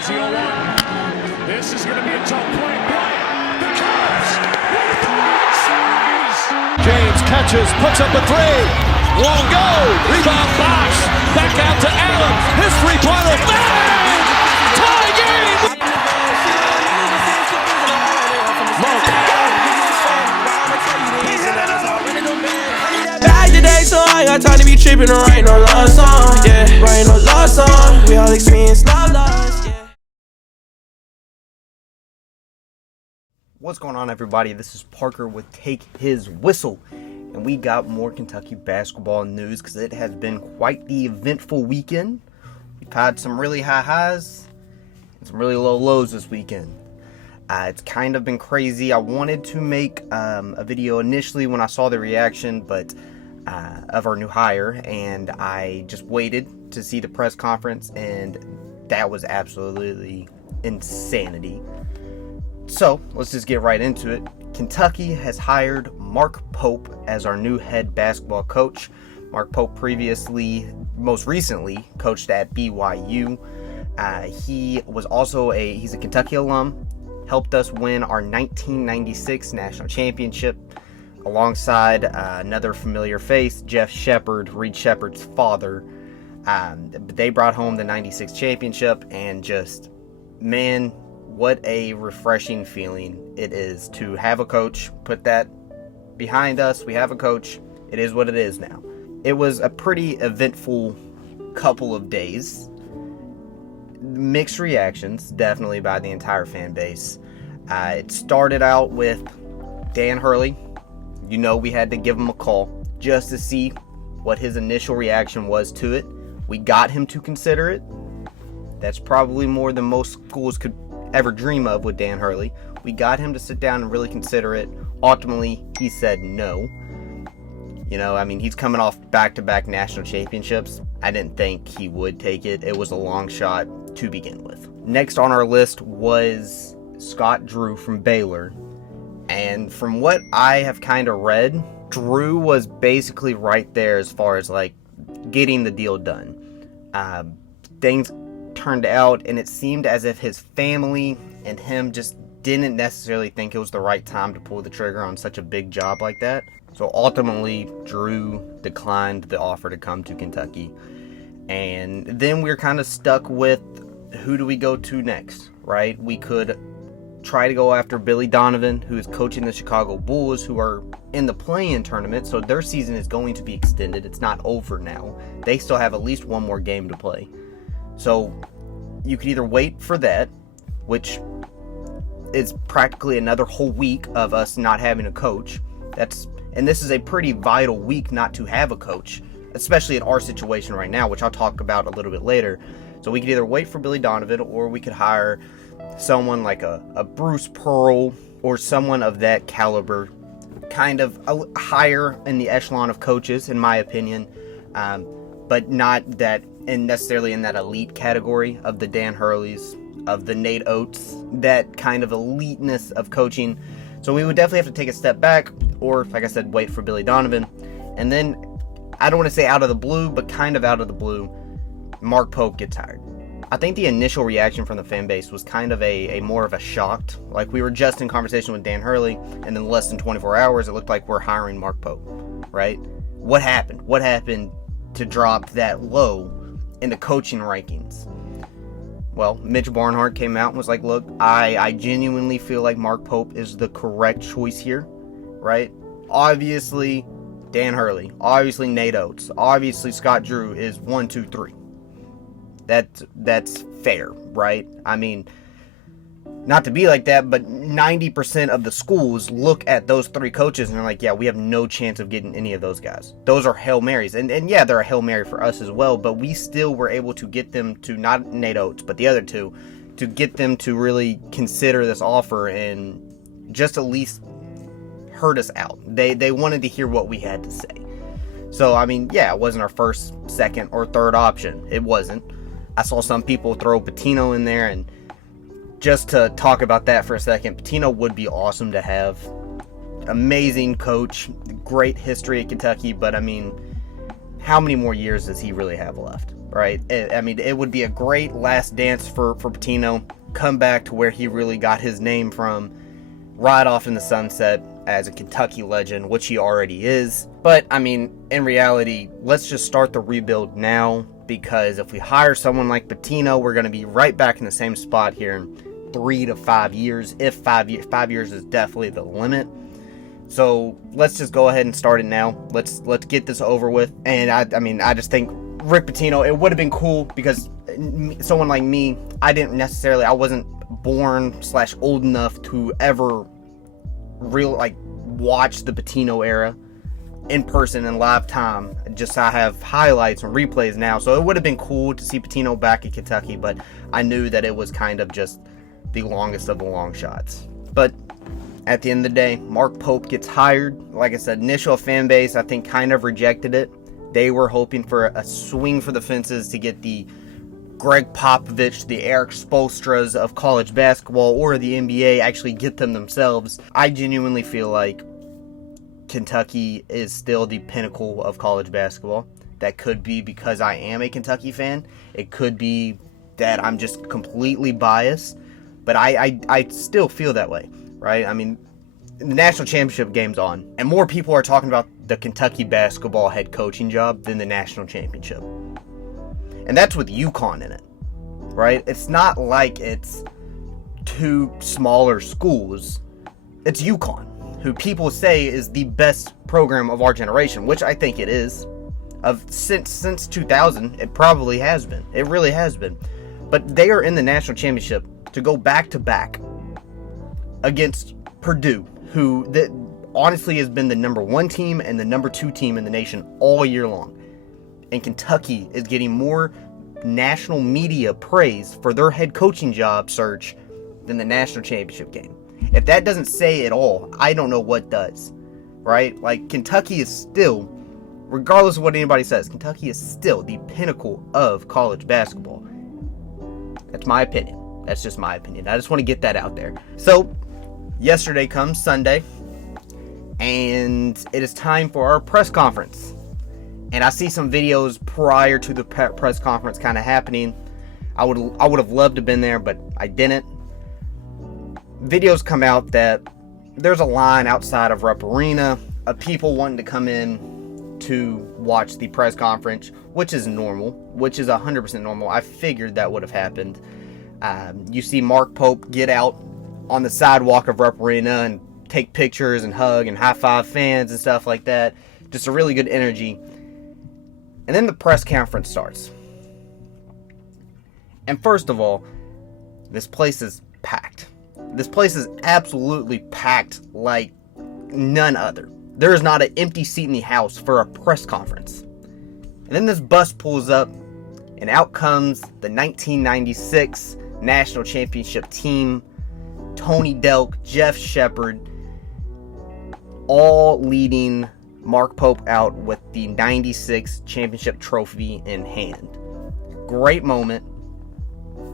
Here's the 0-1. This is going to be a tough play. Bryant, the Cavs with the right size. James catches, puts up a three. Won't go. Rebound box. Back out to Allen. His three-pointer. Bang! Tie game! Back today, so I got time to be tripping or writing no love song. Yeah, writing no love song. We all experience love loss. Yeah. What's going on, everybody? This is Parker with Take His Whistle, and we got more Kentucky basketball news because it has been quite the eventful weekend. We've had some really high highs and some really low lows this weekend. It's kind of been crazy. I wanted to make a video initially when I saw the reaction, but of our new hire, and I just waited to see the press conference, and that was absolutely insanity. So let's just get right into it. Kentucky has hired Mark Pope as our new head basketball coach. Mark Pope most recently coached at BYU. He was also he's a Kentucky alum. Helped us win our 1996 national championship alongside another familiar face, Jeff Sheppard, Reed Sheppard's father. But they brought home the 96 championship, and just, man, what a refreshing feeling it is to have a coach. Put that behind us. We have a coach. It is what it is now. It was a pretty eventful couple of days. Mixed reactions, definitely, by the entire fan base. It started out with Dan Hurley. You know, we had to give him a call just to see what his initial reaction was to it. We got him to consider it. That's probably more than most schools could ever dream of with Dan Hurley. We got him to sit down and really consider it. Ultimately, he said no. You know, I mean, he's coming off back-to-back national championships. I didn't think he would take it. It was a long shot to begin with. Next on our list was Scott Drew from Baylor. And from what I have kind of read, Drew was basically right there as far as, like, getting the deal done. Things turned out, and it seemed as if his family and him just didn't necessarily think it was the right time to pull the trigger on such a big job like that. So ultimately, Drew declined the offer to come to Kentucky. And then we're kind of stuck with, who do we go to next, right? We could try to go after Billy Donovan, who is coaching the Chicago Bulls, who are in the play-in tournament, so their season is going to be extended. It's not over now. They still have at least one more game to play. So you could either wait for that, which is practically another whole week of us not having a coach. And this is a pretty vital week not to have a coach, especially in our situation right now, which I'll talk about a little bit later. So we could either wait for Billy Donovan, or we could hire someone like a Bruce Pearl or someone of that caliber, kind of higher in the echelon of coaches, in my opinion, but not that necessarily in that elite category of the Dan Hurleys, of the Nate Oates, that kind of eliteness of coaching. So we would definitely have to take a step back, or, like I said, wait for Billy Donovan. And then, I don't want to say out of the blue, but kind of out of the blue, Mark Pope gets hired. I think the initial reaction from the fan base was kind of a more of a shock. Like, we were just in conversation with Dan Hurley, and then less than 24 hours, it looked like we're hiring Mark Pope, right? What happened? What happened to drop that low in the coaching rankings? Well, Mitch Barnhart came out and was like, look, I genuinely feel like Mark Pope is the correct choice here, right? Obviously, Dan Hurley. Obviously, Nate Oates. Obviously, Scott Drew is 1, 2, 3. That's fair, right? I mean, not to be like that, but 90% of the schools look at those three coaches and they're like, yeah, we have no chance of getting any of those guys. Those are Hail Marys. And yeah, they're a Hail Mary for us as well, but we still were able to get them to, not Nate Oates, but the other two, to get them to really consider this offer and just at least heard us out. They wanted to hear what we had to say. So, I mean, yeah, it wasn't our first, second, or third option. It wasn't. I saw some people throw Pitino in there, and just to talk about that for a second, Pitino would be awesome to have. Amazing coach, great history at Kentucky, but I mean, how many more years does he really have left? right? It would be a great last dance for Pitino. Come back to where he really got his name from, ride off in the sunset as a Kentucky legend, which he already is. But, in reality, let's just start the rebuild now, because if we hire someone like Pitino, we're going to be right back in the same spot here in 3 to 5 years. If 5 years is definitely the limit. So let's just go ahead and start it now. Let's get this over with. And I just think Rick Pitino, it would have been cool, because someone like me, I wasn't born / old enough to ever watch the Pitino era in person in live time. I have highlights and replays now, so it would have been cool to see Pitino back at Kentucky, but I knew that it was kind of just the longest of the long shots. But at the end of the day, Mark Pope gets hired. Like I said, initial fan base, I think, kind of rejected it. They were hoping for a swing for the fences to get the Greg Popovich, the Eric Spoelstras of college basketball or the NBA, actually get them themselves. I genuinely feel like Kentucky is still the pinnacle of college basketball. That could be because I am a Kentucky fan. It could be that I'm just completely biased, but I still feel that way, right? The national championship game's on, and more people are talking about the Kentucky basketball head coaching job than the national championship. And that's with UConn in it, right? It's not like it's two smaller schools. It's UConn, who people say is the best program of our generation, which I think it is. Since 2000, it probably has been. It really has been. But they are in the national championship to go back to back against Purdue, who honestly has been the number 1 team and the number 2 team in the nation all year long. And Kentucky is getting more national media praise for their head coaching job search than the national championship game. If that doesn't say it all, I don't know what does, right? Kentucky is still, regardless of what anybody says, Kentucky is still the pinnacle of college basketball. That's my opinion. That's just my opinion. I just want to get that out there. So, yesterday comes Sunday, and it is time for our press conference. And I see some videos prior to the press conference kind of happening. I would have loved to have been there, but I didn't. Videos come out that there's a line outside of Rupp Arena of people wanting to come in to watch the press conference, which is normal, which is 100% normal. I figured that would have happened. You see Mark Pope get out on the sidewalk of Rupp Arena and take pictures and hug and high-five fans and stuff like that. Just a really good energy. And then the press conference starts. And first of all, this place is packed. This place is absolutely packed like none other. There is not an empty seat in the house for a press conference. And then this bus pulls up, and out comes the 1996 National Championship team, Tony Delk, Jeff Sheppard, all leading Mark Pope out with the 96 championship trophy in hand. Great moment.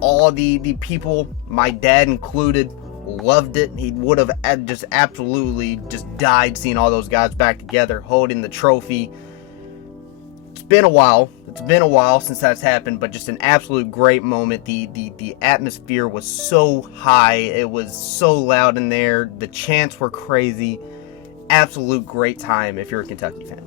All the people, my dad included, loved it. He would have just absolutely just died seeing all those guys back together holding the trophy. It's been a while since that's happened, but just an absolute great moment. The atmosphere was so high. It was so loud in there. The chants were crazy. Absolute great time if you're a Kentucky fan.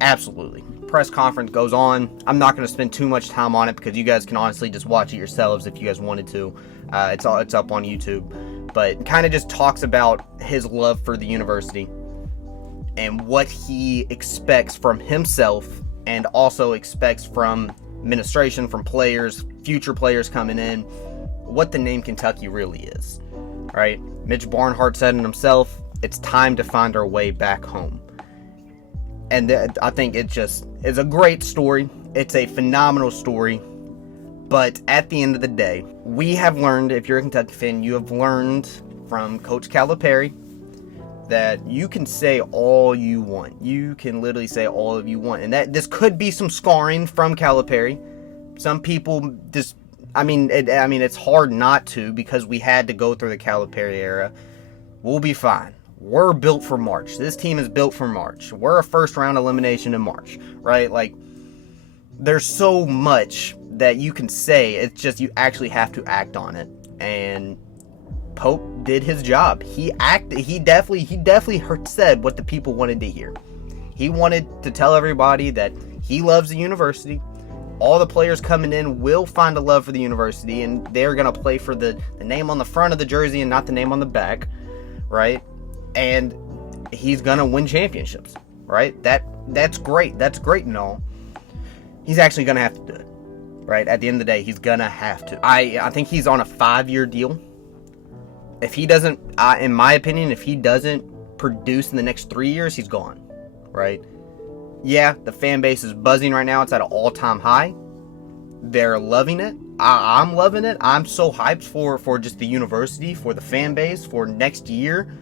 Absolutely. Press conference goes on. I'm not going to spend too much time on it because you guys can honestly just watch it yourselves if you guys wanted to. It's up on YouTube. But kind of just talks about his love for the university and what he expects from himself and also expects from administration, from players, future players coming in, what the name Kentucky really is. All right? Mitch Barnhart said it himself. It's time to find our way back home. And I think it's a great story. It's a phenomenal story. But at the end of the day, we have learned, if you're a Kentucky fan, you have learned from Coach Calipari that you can say all you want. You can literally say all of you want. And that this could be some scarring from Calipari. Some people just, it's hard not to because we had to go through the Calipari era. We'll be fine. We're built for March. This team is built for March. We're a first round elimination in March, right? there's so much that you can say. It's just you actually have to act on it. And Pope did his job. He definitely said what the people wanted to hear. He wanted to tell everybody that he loves the university. All the players coming in will find a love for the university, and they're going to play for the name on the front of the jersey and not the name on the back, right? And he's going to win championships, right? That's great. That's great and all. He's actually going to have to do it, right? At the end of the day, he's going to have to. I think he's on a 5-year deal. If he doesn't, in my opinion, if he doesn't produce in the next 3 years, he's gone, right? Yeah, the fan base is buzzing right now. It's at an all-time high. They're loving it. I'm loving it. I'm so hyped for just the university, for the fan base, for next year.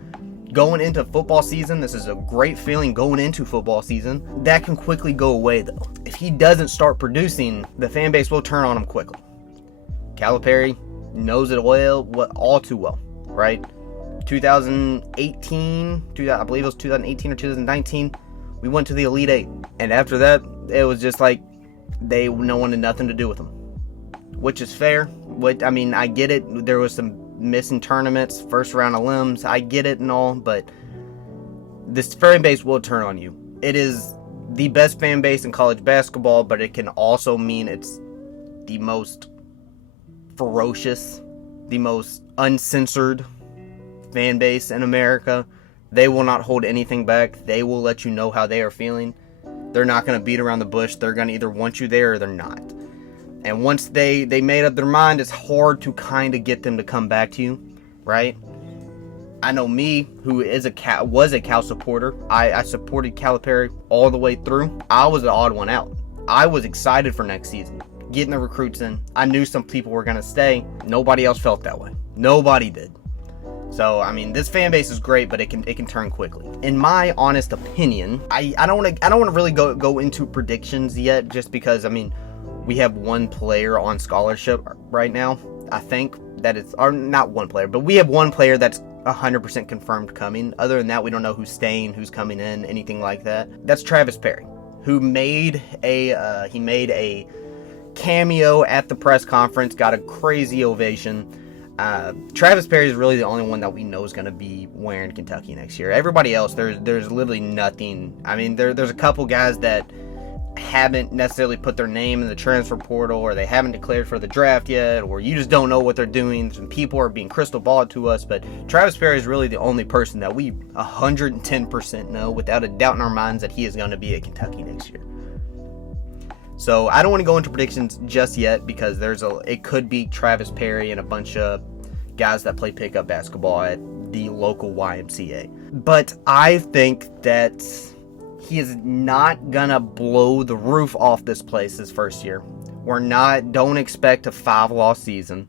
Going into football season, this is a great feeling going into football season. That can quickly go away, though. If he doesn't start producing, the fan base will turn on him quickly. Calipari knows it all too well, right? 2018, I believe it was 2018 or 2019, we went to the Elite Eight. And after that, it was just like they no one had nothing to do with him. Which is fair. I get it. There was some missing tournaments, first round of limbs. I get it and all, but this fan base will turn on you. It is the best fan base in college basketball, but it can also mean it's the most ferocious, the most uncensored fan base in America. They will not hold anything back. They will let you know how they are feeling. They're not going to beat around the bush. They're going to either want you there or they're not. And once they made up their mind, it's hard to kind of get them to come back to you, right? I know me, who was a Cal supporter. I supported Calipari all the way through. I was the odd one out. I was excited for next season, getting the recruits in. I knew some people were going to stay. Nobody else felt that way. Nobody did. So, this fan base is great, but it can turn quickly. In my honest opinion, I don't want to really go into predictions yet, just because, we have one player on scholarship right now. I think that or not one player, but we have one player that's 100% confirmed coming. Other than that, we don't know who's staying, who's coming in, anything like that. That's Travis Perry, who made a cameo at the press conference, got a crazy ovation. Travis Perry is really the only one that we know is going to be wearing Kentucky next year. Everybody else, there's literally nothing. There's a couple guys that haven't necessarily put their name in the transfer portal, or they haven't declared for the draft yet, or you just don't know what they're doing. Some people are being crystal balled to us, but Travis Perry is really the only person that we 110% know without a doubt in our minds that he is going to be at Kentucky next year. So I don't want to go into predictions just yet, because it could be Travis Perry and a bunch of guys that play pickup basketball at the local YMCA. But I think that he is not gonna blow the roof off this place his first year. Don't expect a 5-loss season.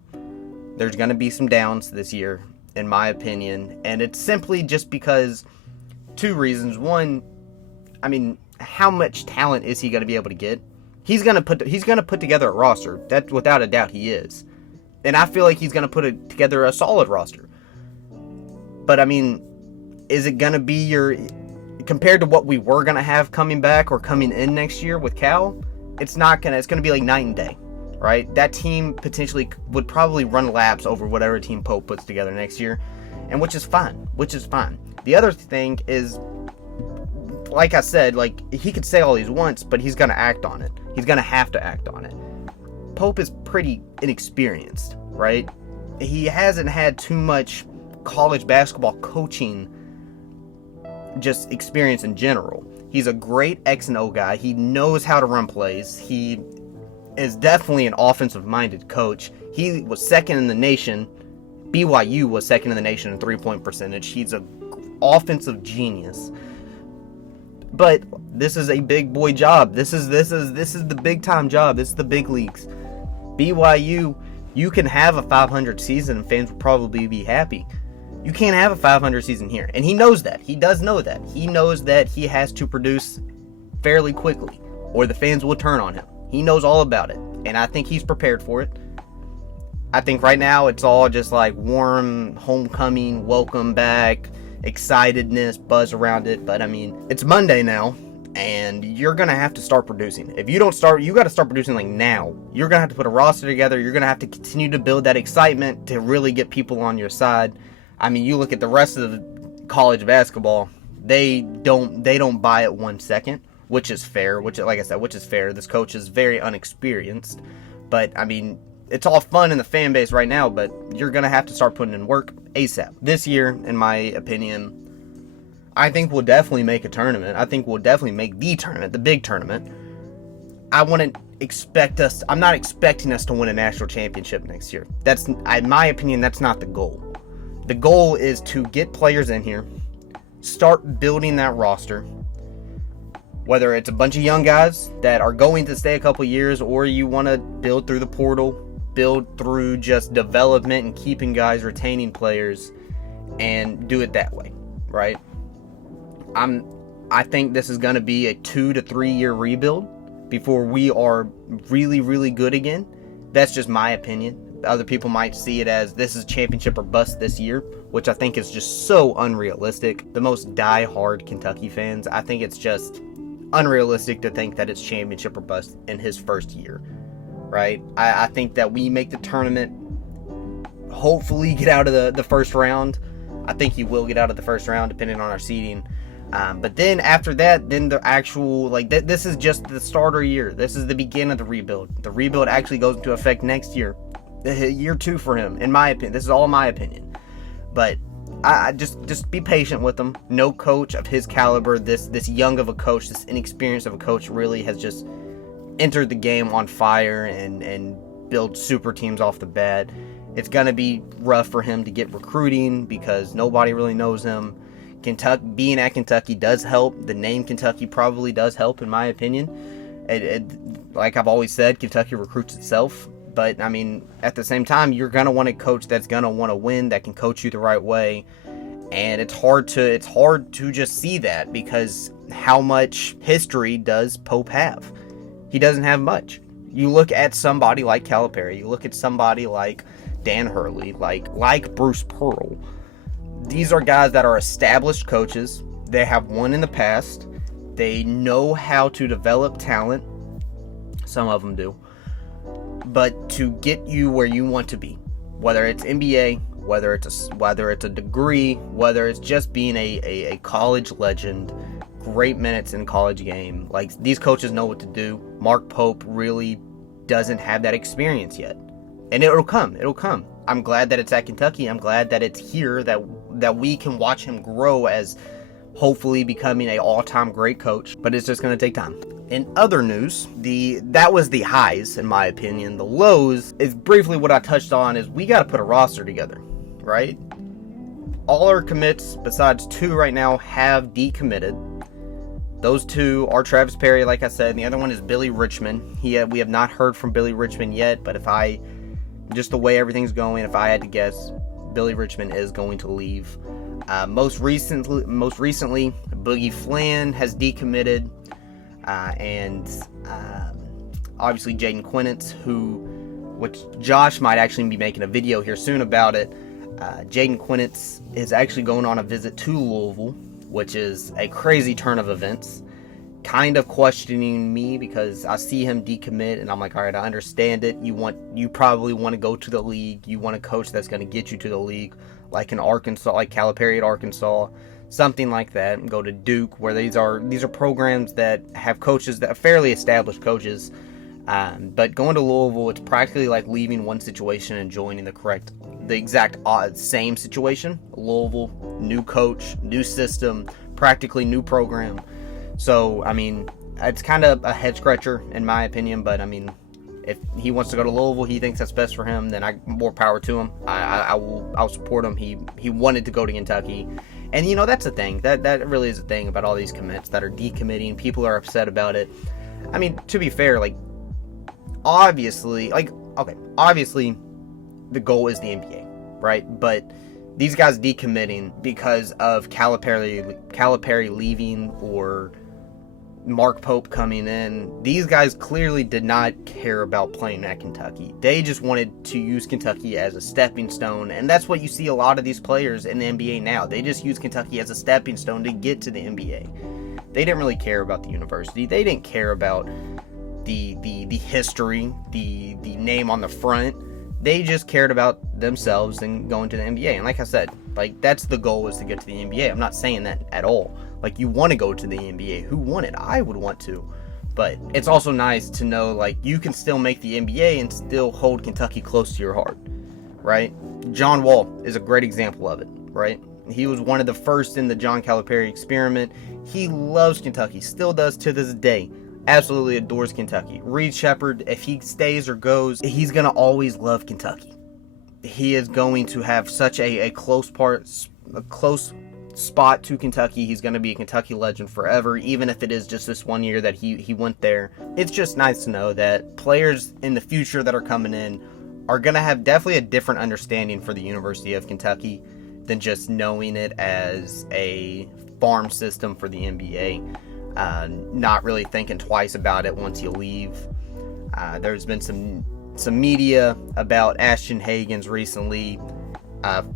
There's gonna be some downs this year, in my opinion, and it's simply just because 2 reasons. One, how much talent is he gonna be able to get? He's gonna put together a roster. That without a doubt he is, and I feel like he's gonna put together a solid roster. But is it gonna be compared to what we were gonna have coming back or coming in next year with Cal? It's gonna be like night and day, right? That team potentially would probably run laps over whatever team Pope puts together next year, and which is fine. The other thing is, like I said, he could say all he wants, but he's gonna act on it. He's gonna have to act on it. Pope is pretty inexperienced, right? He hasn't had too much college basketball coaching just experience in general. He's a great X and O guy. He knows how to run plays. He is definitely an offensive-minded coach. He was second in the nation. BYU was second in the nation in three-point percentage. He's an offensive genius. But this is a big boy job. This is the big time job. This is the big leagues. BYU, you can have a 500 season and fans will probably be happy. You can't have a 500 season here. And he knows that. He does know that. He knows that he has to produce fairly quickly, or the fans will turn on him. He knows all about it. And I think he's prepared for it. I think right now it's all just like warm homecoming, welcome back, excitedness, buzz around it. But it's Monday now. And you're going to have to start producing. If you don't start, you got to start producing like now. You're going to have to put a roster together. You're going to have to continue to build that excitement to really get people on your side. I mean, you look at the rest of college basketball, they don't buy it 1 second, which is fair, which is fair. This coach is very unexperienced. But, I mean, it's all fun in the fan base right now, but you're going to have to start putting in work ASAP. This year, in my opinion, I think we'll definitely make a tournament. I think we'll definitely make the tournament, the big tournament. I'm not expecting us to win a national championship next year. That's, in my opinion, that's not the goal. The goal is to get players in here, start building that roster, whether it's a bunch of young guys that are going to stay a couple years, or you want to build through the portal, build through just development and keeping guys, retaining players, and do it that way, right? I think this is going to be a 2 to 3 year rebuild before we are really, really good again. That's just my opinion. Other people might see it as this is championship or bust this year, which I think is just so unrealistic. The most die-hard Kentucky fans, I think it's just unrealistic to think that it's championship or bust in his first year, right? I think that we make the tournament, hopefully get out of the first round. I think he will get out of the first round depending on our seeding. But then after that, then the actual, this is just the starter year. This is the beginning of the rebuild. The rebuild actually goes into effect next year. Year 2 for him, in my opinion. This is all my opinion. But I just be patient with him. No coach of his caliber, this young of a coach, this inexperienced of a coach really has just entered the game on fire and build super teams off the bat. It's going to be rough for him to get recruiting because nobody really knows him. Being at Kentucky does help. The name Kentucky probably does help, in my opinion. Like I've always said, Kentucky recruits itself. But, I mean, at the same time, you're going to want a coach that's going to want to win, that can coach you the right way. And it's hard to just see that because how much history does Pope have? He doesn't have much. You look at somebody like Calipari. You look at somebody like Dan Hurley, like Bruce Pearl. These are guys that are established coaches. They have won in the past. They know how to develop talent. Some of them do. But to get you where you want to be, whether it's NBA, whether it's a degree, whether it's just being a college legend, great minutes in college game, like these coaches know what to do. Mark Pope really doesn't have that experience yet. And it'll come. I'm glad that it's at Kentucky. I'm glad that it's here, that we can watch him grow as hopefully becoming an all-time great coach. But it's just going to take time. In other news, that was the highs, in my opinion. The lows is briefly what I touched on, is we got to put a roster together, right? All our commits, besides 2 right now, have decommitted. Those 2 are Travis Perry, like I said, and the other one is Billy Richmond. We have not heard from Billy Richmond yet, but just the way everything's going, if I had to guess, Billy Richmond is going to leave. Most recently, Boogie Flan has decommitted, and obviously Jaden Quinitz, which Josh might actually be making a video here soon about it. Jaden Quinitz is actually going on a visit to Louisville, which is a crazy turn of events. Kind of questioning me because I see him decommit and I'm like, all right, I understand it. You probably want to go to the league. You want a coach that's going to get you to the league, like in Arkansas, like Calipari at Arkansas, something like that, and go to Duke, where these are programs that have coaches that are fairly established coaches. But going to Louisville, it's practically like leaving one situation and joining the exact same situation. Louisville, new coach, new system, practically new program. So, I mean, it's kind of a head scratcher in my opinion, but I mean, if he wants to go to Louisville, he thinks that's best for him, then more power to him. I'll support him. He wanted to go to Kentucky. And that's the thing. That really is a thing about all these commits that are decommitting. People are upset about it. I mean, to be fair, obviously the goal is the NBA, right? But these guys decommitting because of Calipari leaving or Mark Pope coming in, these guys clearly did not care about playing at Kentucky. They just wanted to use Kentucky as a stepping stone, and that's what you see a lot of these players in the NBA now. They just use Kentucky as a stepping stone to get to the NBA. They didn't really care about the university. They didn't care about the history, the name on the front. They just cared about themselves and going to the NBA. And like I said, like, that's the goal, is to get to the NBA. I'm not saying that at all. Like, you want to go to the NBA. Who wouldn't? I would want to. But it's also nice to know, like, you can still make the NBA and still hold Kentucky close to your heart, right? John Wall is a great example of it, right? He was one of the first in the John Calipari experiment. He loves Kentucky, still does to this day. Absolutely adores Kentucky. Reed Sheppard, if he stays or goes, he's going to always love Kentucky. He is going to have such a close spot to Kentucky. He's going to be a Kentucky legend forever, even if it is just this one year that he went there. It's just nice to know that players in the future that are coming in are going to have definitely a different understanding for the University of Kentucky than just knowing it as a farm system for the NBA. Not really thinking twice about it once you leave. There's been some media about Ashton Hagans recently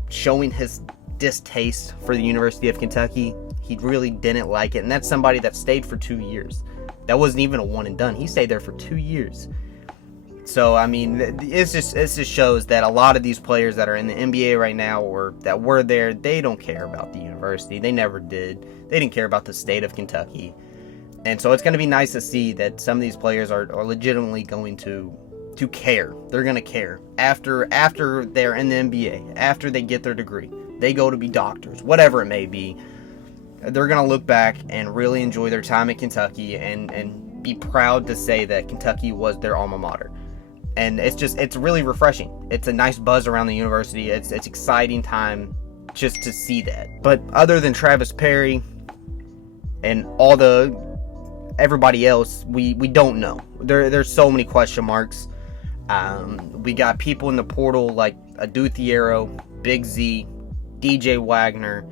showing his distaste for the University of Kentucky. He really didn't like it, and that's somebody that stayed for 2 years. That wasn't even a one and done. He stayed there for 2 years. So, I mean, it just shows that a lot of these players that are in the NBA right now, or that were there, they don't care about the university. They never did. They didn't care about the state of Kentucky. And so it's going to be nice to see that some of these players are legitimately going to care. They're going to care. After they're in the NBA, after they get their degree, they go to be doctors, whatever it may be, they're going to look back and really enjoy their time at Kentucky and be proud to say that Kentucky was their alma mater. And it's really refreshing. It's a nice buzz around the university. It's exciting time just to see that. But other than Travis Perry and everybody else, we don't know. There's so many question marks. We got people in the portal like Adu Thiero, Big Z, DJ Wagner.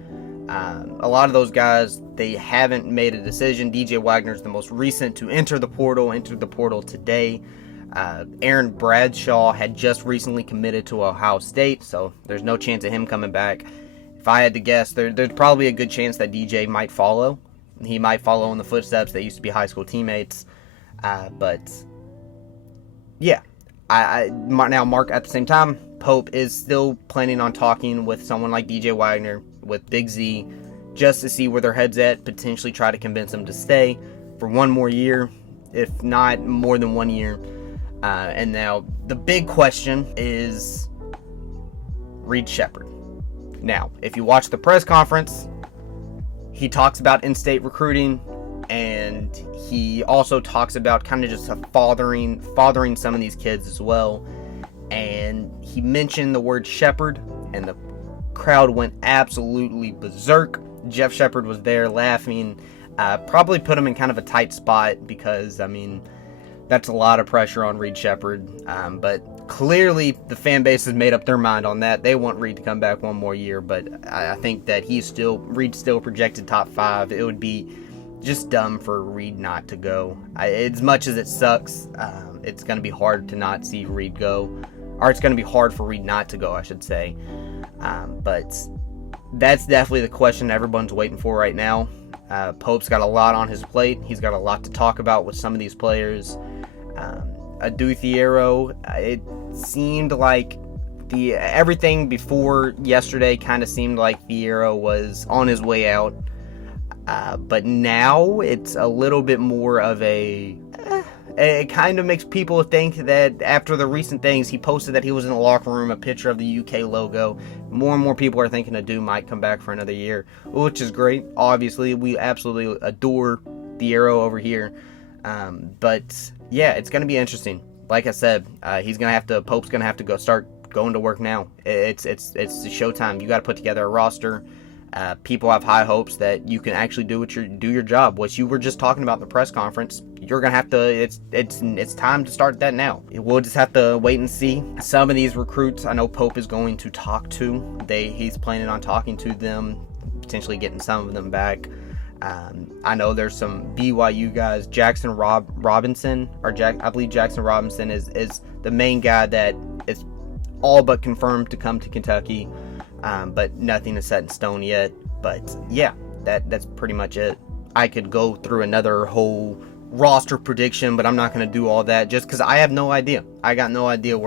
A lot of those guys, they haven't made a decision. DJ Wagner's the most recent to entered the portal today. Aaron Bradshaw had just recently committed to Ohio State, so there's no chance of him coming back. If I had to guess, there's probably a good chance that DJ might follow. He might follow in the footsteps. They used to be high school teammates. But yeah, now Mark, at the same time, Pope is still planning on talking with someone like DJ Wagner, with Big Z, just to see where their head's at, potentially try to convince them to stay for one more year, if not more than 1 year. And now the big question is Reed Sheppard. Now, if you watch the press conference, he talks about in-state recruiting, and he also talks about kind of just fathering some of these kids as well. And he mentioned the word Sheppard, and the crowd went absolutely berserk. Jeff Sheppard was there laughing, probably put him in kind of a tight spot because, I mean, that's a lot of pressure on Reed Sheppard. But clearly the fan base has made up their mind on that. They want Reed to come back one more year, but I think that Reed's still projected top 5. It would be just dumb for Reed not to go. As much as it sucks, it's going to be hard to not see Reed go. Or it's going to be hard for Reed not to go, I should say. But that's definitely the question everyone's waiting for right now. Pope's got a lot on his plate. He's got a lot to talk about with some of these players. Adu Thiero, it seemed like everything before yesterday kind of seemed like Thiero was on his way out. But now it's a little bit more of it kind of makes people think that after the recent things, he posted that he was in the locker room, a picture of the UK logo. More and more people are thinking Adu might come back for another year, which is great. Obviously, we absolutely adore Thiero over here. But yeah, it's going to be interesting. Like I said, Pope's going to have to start going to work now. It's the showtime. You got to put together a roster. People have high hopes that you can actually do your job. What you were just talking about in the press conference, you're gonna have to. It's time to start that now. We'll just have to wait and see. Some of these recruits, I know Pope is going to talk to. He's planning on talking to them, potentially getting some of them back. I know there's some BYU guys. Jackson Robinson, I believe Jackson Robinson is the main guy that is all but confirmed to come to Kentucky. But nothing is set in stone yet. But yeah, that's pretty much it. I could go through another whole roster prediction, but I'm not going to do all that just because I have no idea. I got no idea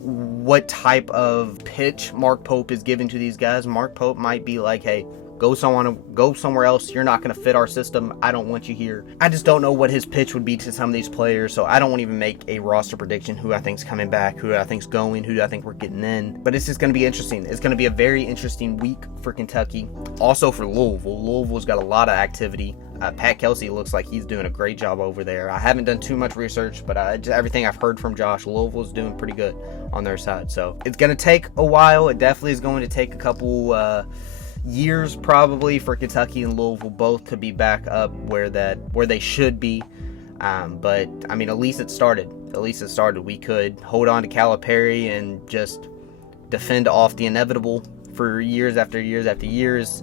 what type of pitch Mark Pope is giving to these guys. Mark Pope might be like, hey, go somewhere else. You're not going to fit our system. I don't want you here. I just don't know what his pitch would be to some of these players, so I don't want to even make a roster prediction, who I think's coming back, who I think's going, who I think we're getting in. But it's just going to be interesting. It's going to be a very interesting week for Kentucky. Also for Louisville. Louisville's got a lot of activity. Pat Kelsey looks like he's doing a great job over there. I haven't done too much research, but everything I've heard from Josh, Louisville's doing pretty good on their side. So it's going to take a while. It definitely is going to take a couple years probably for Kentucky and Louisville both to be back up where they should be. But I mean, at least it started. We could hold on to Calipari and just defend off the inevitable for years after years after years.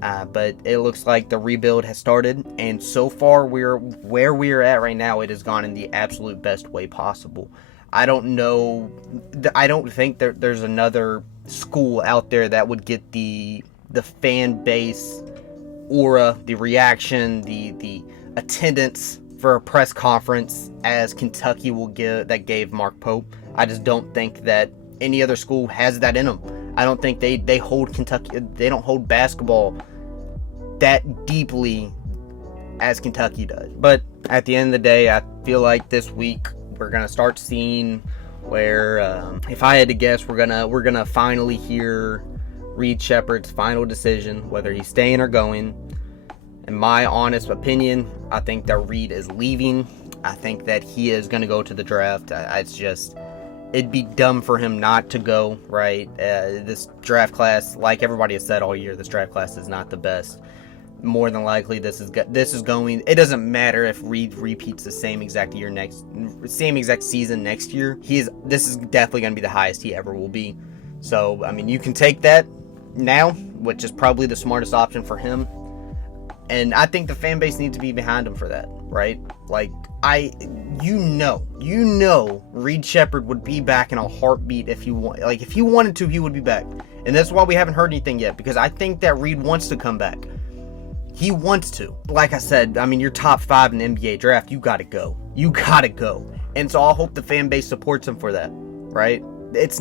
But it looks like the rebuild has started, and so far where we're at right now, it has gone in the absolute best way possible. I don't think there's another school out there that would get the fan base aura, the reaction, the attendance for a press conference as Kentucky will give that gave Mark Pope. I just don't think that any other school has that in them. I don't think they hold Kentucky. They don't hold basketball that deeply as Kentucky does. But at the end of the day, I feel like this week we're gonna start seeing where, if I had to guess, we're gonna finally hear Reed Sheppard's final decision, whether he's staying or going. In my honest opinion, I think that Reed is leaving. I think that he is gonna go to the draft. It'd be dumb for him not to go, right? This draft class, like everybody has said all year, this draft class is not the best. More than likely, this is going. It doesn't matter if Reed repeats the same exact season next year. This is definitely going to be the highest he ever will be. So, I mean, you can take that now, which is probably the smartest option for him. And I think the fan base needs to be behind him for that, right? Like, you know, Reed Sheppard would be back in a heartbeat if he wanted to, he would be back. And that's why we haven't heard anything yet, because I think that Reed wants to come back. He wants to. Like I said, I mean, you're top 5 in the NBA draft. You gotta go. And so I hope the fan base supports him for that, right? This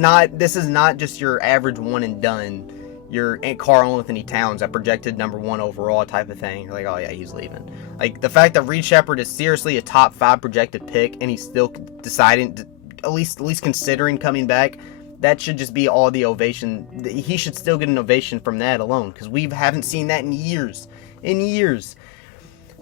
is not just your average one and done. Your Karl Anthony Towns, that projected number 1 overall type of thing. You're like, oh yeah, he's leaving. Like, the fact that Reed Sheppard is seriously a top 5 projected pick and he's still deciding to, at least considering coming back, that should just be all the ovation. He should still get an ovation from that alone, because we haven't seen that in years.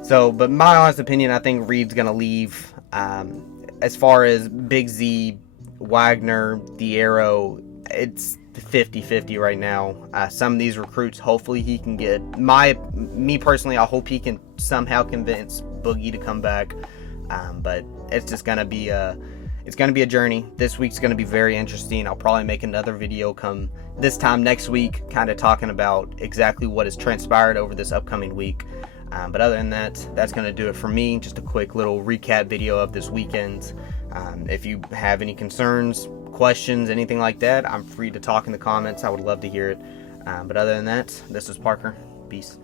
So, but my honest opinion, I think Reed's gonna leave. As far as Big Z, Wagner, Diarra, it's 50-50 right now. Some of these recruits, hopefully he can get. Me personally, I hope he can somehow convince Boogie to come back. But it's just gonna be a journey. This week's gonna be very interesting. I'll probably make another video come this time next week, kind of talking about exactly what has transpired over this upcoming week. But other than that, that's going to do it for me. Just a quick little recap video of this weekend. If you have any concerns, questions, anything like that, I'm free to talk in the comments. I would love to hear it. But other than that, this is Parker. Peace.